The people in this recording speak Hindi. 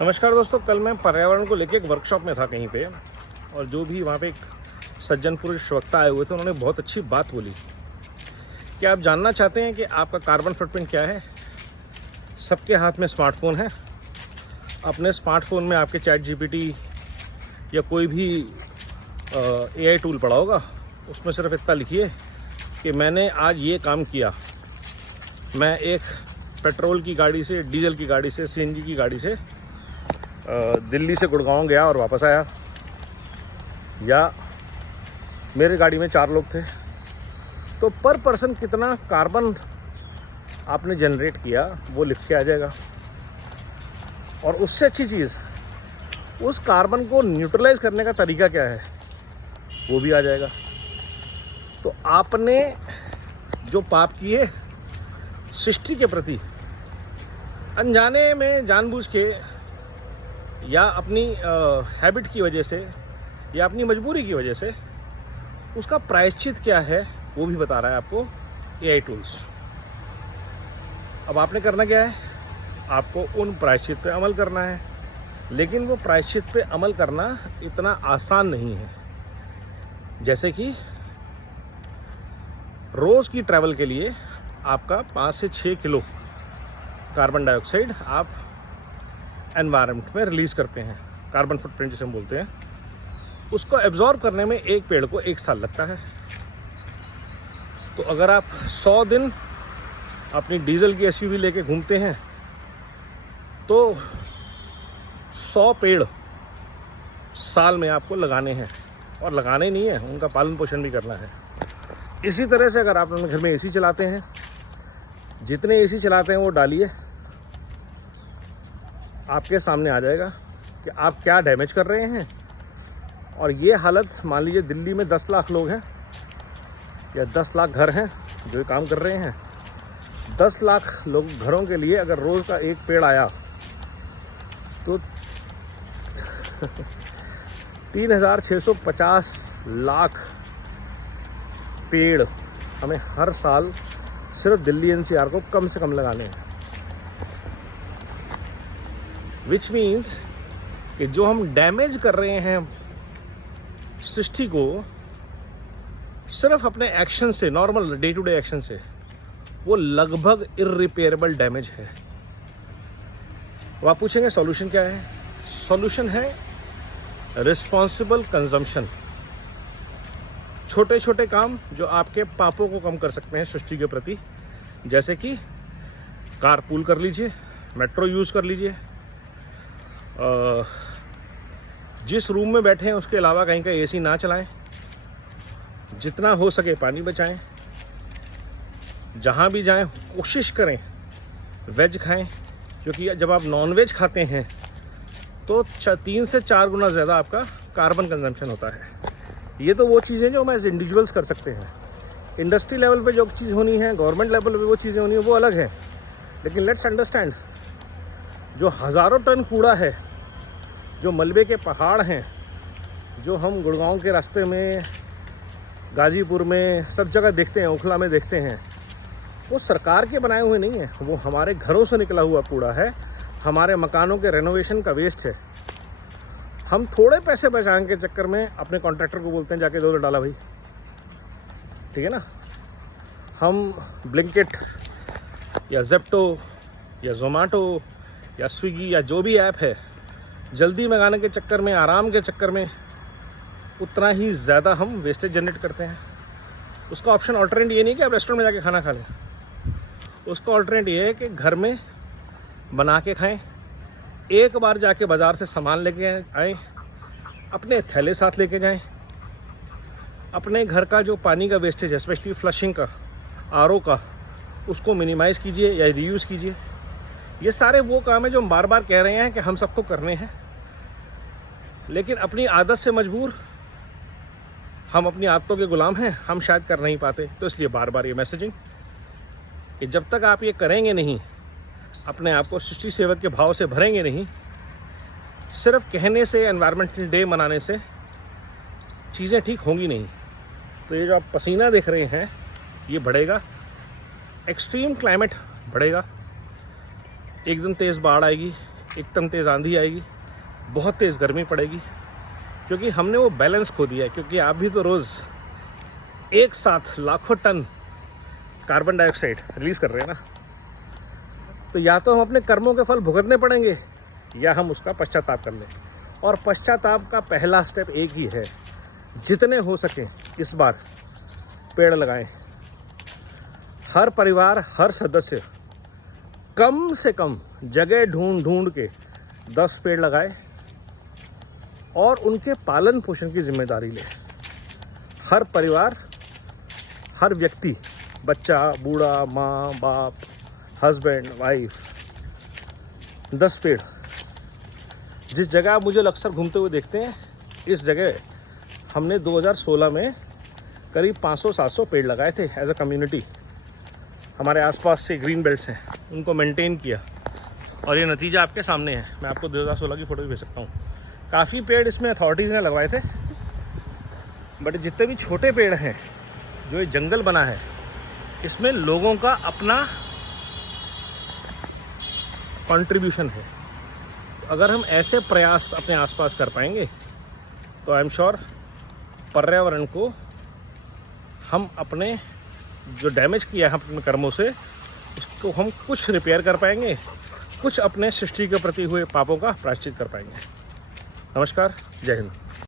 नमस्कार दोस्तों, कल मैं पर्यावरण को लेकर एक वर्कशॉप में था कहीं पे, और जो भी वहाँ पे एक सज्जन पुरुष वक्ता आए हुए थे, उन्होंने बहुत अच्छी बात बोली कि आप जानना चाहते हैं कि आपका कार्बन फुटप्रिंट क्या है। सबके हाथ में स्मार्टफोन है। अपने स्मार्टफोन में आपके चैट जीपीटी या कोई भी एआई टूल पड़ा होगा, उसमें सिर्फ इतना लिखिए कि मैंने आज ये काम किया। मैं एक पेट्रोल की गाड़ी से, डीजल की गाड़ी से, सीएनजी की गाड़ी से दिल्ली से गुड़गांव गया और वापस आया, या मेरे गाड़ी में 4 लोग थे। तो पर पर्सन कितना कार्बन आपने जनरेट किया वो लिख के आ जाएगा, और उससे अच्छी चीज़ उस कार्बन को न्यूट्रलाइज करने का तरीका क्या है वो भी आ जाएगा। तो आपने जो पाप किए सृष्टि के प्रति, अनजाने में, जानबूझ के, या अपनी हैबिट की वजह से, या अपनी मजबूरी की वजह से, उसका प्रायश्चित क्या है वो भी बता रहा है आपको एआई टूल्स। अब आपने करना क्या है, आपको उन प्रायश्चित पे अमल करना है। लेकिन वो प्रायश्चित पे अमल करना इतना आसान नहीं है। जैसे कि रोज़ की ट्रैवल के लिए आपका 5 से 6 किलो कार्बन डाइऑक्साइड आप एनवायरनमेंट में रिलीज़ करते हैं, कार्बन फुटप्रिंट जिसे हम बोलते हैं। उसको एब्जॉर्ब करने में एक पेड़ को 1 साल लगता है। तो अगर आप 100 दिन अपनी डीजल की एसयूवी लेके घूमते हैं तो 100 पेड़ साल में आपको लगाने हैं, और लगाने नहीं है, उनका पालन पोषण भी करना है। इसी तरह से अगर आप अपने घर में एसी चलाते हैं, जितने एसी चलाते हैं वो डालिए, आपके सामने आ जाएगा कि आप क्या डैमेज कर रहे हैं। और ये हालत, मान लीजिए दिल्ली में 10 लाख लोग हैं या 10 लाख घर हैं जो काम कर रहे हैं। 10 लाख लोग घरों के लिए अगर रोज़ का 1 पेड़ आया तो 3650 लाख पेड़ हमें हर साल सिर्फ दिल्ली एनसीआर को कम से कम लगाने हैं। विच मीन्स कि जो हम डैमेज कर रहे हैं सृष्टि को सिर्फ अपने एक्शन से, normal day to day action से, वो लगभग इररिपेयरेबल डैमेज है। अब आप पूछेंगे सॉल्यूशन क्या है? सॉल्यूशन है रिस्पॉन्सिबल कंजम्पशन। छोटे छोटे काम जो आपके पापों को कम कर सकते हैं सृष्टि के प्रति, जैसे कि कार पूल कर लीजिए, मेट्रो यूज़ कर लीजिए, जिस रूम में बैठे हैं उसके अलावा कहीं का एसी ना चलाएं, जितना हो सके पानी बचाएं, जहाँ भी जाएं कोशिश करें वेज खाएं, क्योंकि जब आप नॉन वेज खाते हैं तो 3 से 4 गुना ज़्यादा आपका कार्बन कंजम्पशन होता है। ये तो वो चीज़ें जो हम एज इंडिविजुअल्स कर सकते हैं। इंडस्ट्री लेवल पे जो चीज़ होनी है, गवर्नमेंट लेवल पे वो चीज़ें होनी है, वो अलग है। लेकिन लेट्स अंडरस्टैंड, जो हज़ारों टन कूड़ा है, जो मलबे के पहाड़ हैं, जो हम गुड़गांव के रास्ते में, गाजीपुर में, सब जगह देखते हैं, ओखला में देखते हैं, वो सरकार के बनाए हुए नहीं है। वो हमारे घरों से निकला हुआ कूड़ा है, हमारे मकानों के रेनोवेशन का वेस्ट है। हम थोड़े पैसे बचाने के चक्कर में अपने कॉन्ट्रैक्टर को बोलते हैं जाके दो डाला भाई, ठीक है ना। हम ब्लिंकिट या जेप्टो या जोमेटो या स्विगी या जो भी ऐप है, जल्दी मंगाने के चक्कर में, आराम के चक्कर में उतना ही ज़्यादा हम वेस्टेज जनरेट करते हैं। उसका ऑप्शन अल्टरनेट ये नहीं कि आप रेस्टोरेंट में जाके खाना खा लें। उसका अल्टरनेट ये है कि घर में बना के खाएं। एक बार जाके बाज़ार से सामान लेके आएँ, अपने थैले साथ लेके जाएं। अपने घर का जो पानी का वेस्टेज है, स्पेशली फ्लशिंग का, आरओ का, उसको मिनिमाइज़ कीजिए या रीयूज़ कीजिए। ये सारे वो काम है जो हम बार बार कह रहे हैं कि हम सबको करने हैं, लेकिन अपनी आदत से मजबूर, हम अपनी आदतों के गुलाम हैं, हम शायद कर नहीं पाते। तो इसलिए बार बार ये मैसेजिंग कि जब तक आप ये करेंगे नहीं, अपने आप को सृष्टि सेवक के भाव से भरेंगे नहीं, सिर्फ कहने से, एनवायरमेंटल डे मनाने से चीज़ें ठीक होंगी नहीं। तो ये जो आप पसीना देख रहे हैं ये बढ़ेगा, एक्सट्रीम क्लाइमेट बढ़ेगा, एकदम तेज़ बाढ़ आएगी, एकदम तेज़ आंधी आएगी, बहुत तेज़ गर्मी पड़ेगी, क्योंकि हमने वो बैलेंस खो दिया है। क्योंकि आप भी तो रोज़ एक साथ लाखों टन कार्बन डाइऑक्साइड रिलीज़ कर रहे हैं ना, तो या तो हम अपने कर्मों के फल भुगतने पड़ेंगे या हम उसका पश्चाताप कर लें। और पश्चाताप का पहला स्टेप एक ही है, जितने हो सके इस बार पेड़ लगाएं। हर परिवार, हर सदस्य कम से कम जगह ढूंढ ढूंढ के 10 पेड़ लगाए और उनके पालन पोषण की जिम्मेदारी ले। हर परिवार, हर व्यक्ति, बच्चा, बूढ़ा, माँ बाप, हस्बैंड, वाइफ, 10 पेड़। जिस जगह आप मुझे अक्सर घूमते हुए देखते हैं, इस जगह हमने 2016 में करीब 500-700 पेड़ लगाए थे एज अ कम्युनिटी। हमारे आसपास से ग्रीन बेल्ट्स हैं, उनको मेंटेन किया और ये नतीजा आपके सामने है। मैं आपको 2016 की फ़ोटो भी भेज सकता हूँ। काफ़ी पेड़ इसमें अथॉरिटीज़ ने लगवाए थे, बट जितने भी छोटे पेड़ हैं, जो ये जंगल बना है, इसमें लोगों का अपना कंट्रीब्यूशन है। अगर हम ऐसे प्रयास अपने आसपास कर पाएंगे तो आई एम श्योर पर्यावरण को हम अपने जो डैमेज किया है अपने कर्मों से, उसको हम कुछ रिपेयर कर पाएंगे, कुछ अपने सृष्टि के प्रति हुए पापों का प्रायश्चित कर पाएंगे। नमस्कार, जय हिंद।